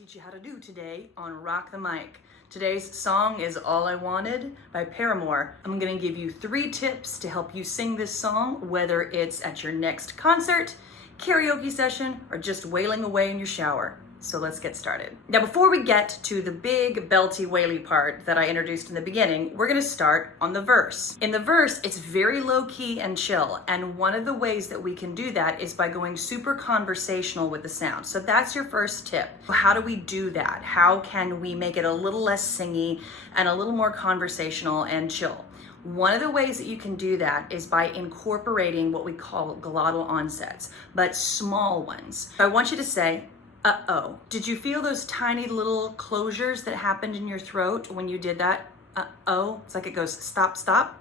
teach you how to do today on Rock the Mic. Today's song is All I Wanted by Paramore. I'm gonna give you 3 tips to help you sing this song, whether it's at your next concert, karaoke session, or just wailing away in your shower. So let's get started. Now, before we get to the big belty waily part that I introduced in the beginning, we're gonna start on the verse. In the verse, it's very low key and chill. And one of the ways that we can do that is by going super conversational with the sound. So that's your first tip. How do we do that? How can we make it a little less singy and a little more conversational and chill? One of the ways that you can do that is by incorporating what we call glottal onsets, but small ones. I want you to say, uh-oh. Did you feel those tiny little closures that happened in your throat when you did that? Uh-oh. It's like it goes stop, stop.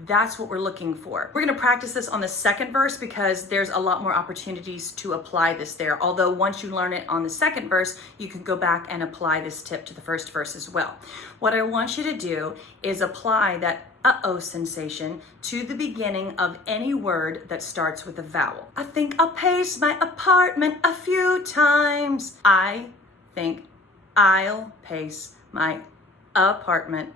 That's what we're looking for. We're gonna practice this on the second verse because there's a lot more opportunities to apply this there. Although once you learn it on the second verse, you can go back and apply this tip to the first verse as well. What I want you to do is apply that uh-oh sensation to the beginning of any word that starts with a vowel. I think I'll pace my apartment a few times. I think I'll pace my apartment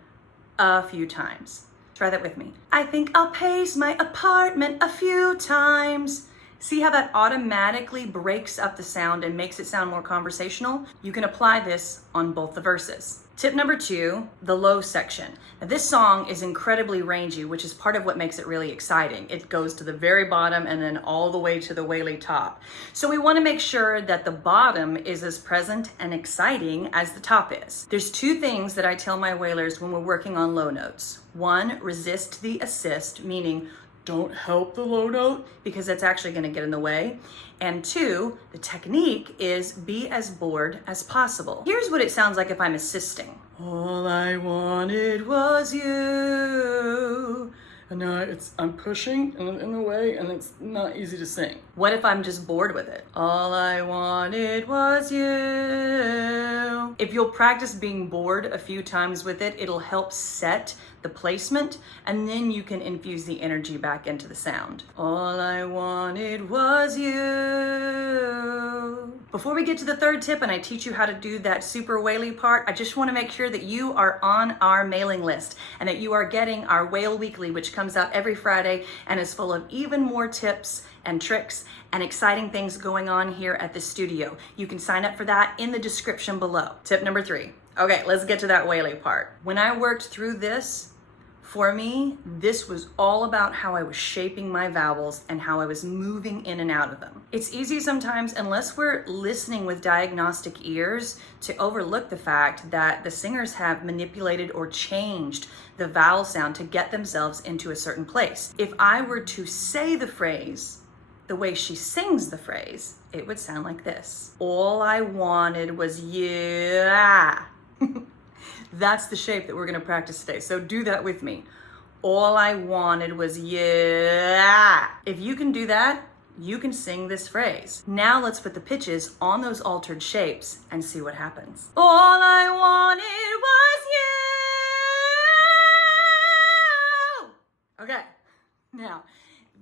a few times. Try that with me. I think I'll pace my apartment a few times. See how that automatically breaks up the sound and makes it sound more conversational? You can apply this on both the verses. Tip number 2, the low section. Now, this song is incredibly rangy, which is part of what makes it really exciting. It goes to the very bottom and then all the way to the waily top. So we want to make sure that the bottom is as present and exciting as the top is. There's 2 things that I tell my wailers when we're working on low notes. 1, resist the assist, meaning don't help the low note because that's actually going to get in the way. And 2, the technique is be as bored as possible. Here's what it sounds like if I'm assisting. All I wanted was you. And now I'm pushing in the way and it's not easy to sing. What if I'm just bored with it? All I wanted was you. If you'll practice being bored a few times with it, it'll help set the placement and then you can infuse the energy back into the sound. All I wanted was you. Before we get to the third tip and I teach you how to do that super waily part, I just want to make sure that you are on our mailing list and that you are getting our Wail Weekly, which comes out every Friday and is full of even more tips and tricks and exciting things going on here at the studio. You can sign up for that in the description below. Tip number 3. Okay, let's get to that waily part. When I worked through this, for me, this was all about how I was shaping my vowels and how I was moving in and out of them. It's easy sometimes, unless we're listening with diagnostic ears, to overlook the fact that the singers have manipulated or changed the vowel sound to get themselves into a certain place. If I were to say the phrase the way she sings the phrase, it would sound like this. All I wanted was yeah. That's the shape that we're gonna practice today. So do that with me. All I wanted was yeah. If you can do that, you can sing this phrase. Now let's put the pitches on those altered shapes and see what happens. All I wanted was you. Okay, now,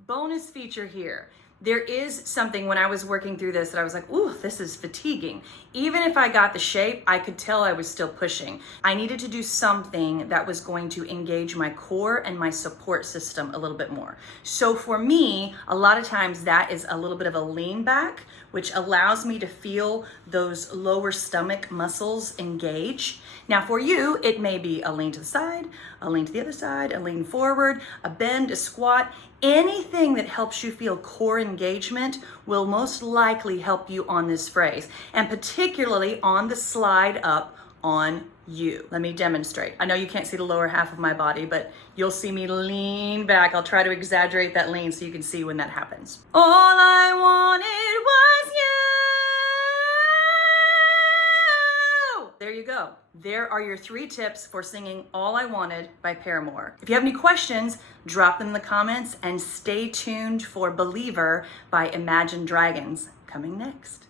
bonus feature here. There is something when I was working through this that I was like, ooh, this is fatiguing. Even if I got the shape, I could tell I was still pushing. I needed to do something that was going to engage my core and my support system a little bit more. So for me, a lot of times that is a little bit of a lean back, which allows me to feel those lower stomach muscles engage. Now for you, it may be a lean to the side, a lean to the other side, a lean forward, a bend, a squat. Anything that helps you feel core engagement will most likely help you on this phrase, and particularly on the slide up on you. Let me demonstrate. I know you can't see the lower half of my body, but you'll see me lean back. I'll try to exaggerate that lean so you can see when that happens. All I wanted was you. There you go. There are your 3 tips for singing All I Wanted by Paramore. If you have any questions, drop them in the comments and stay tuned for Believer by Imagine Dragons coming next.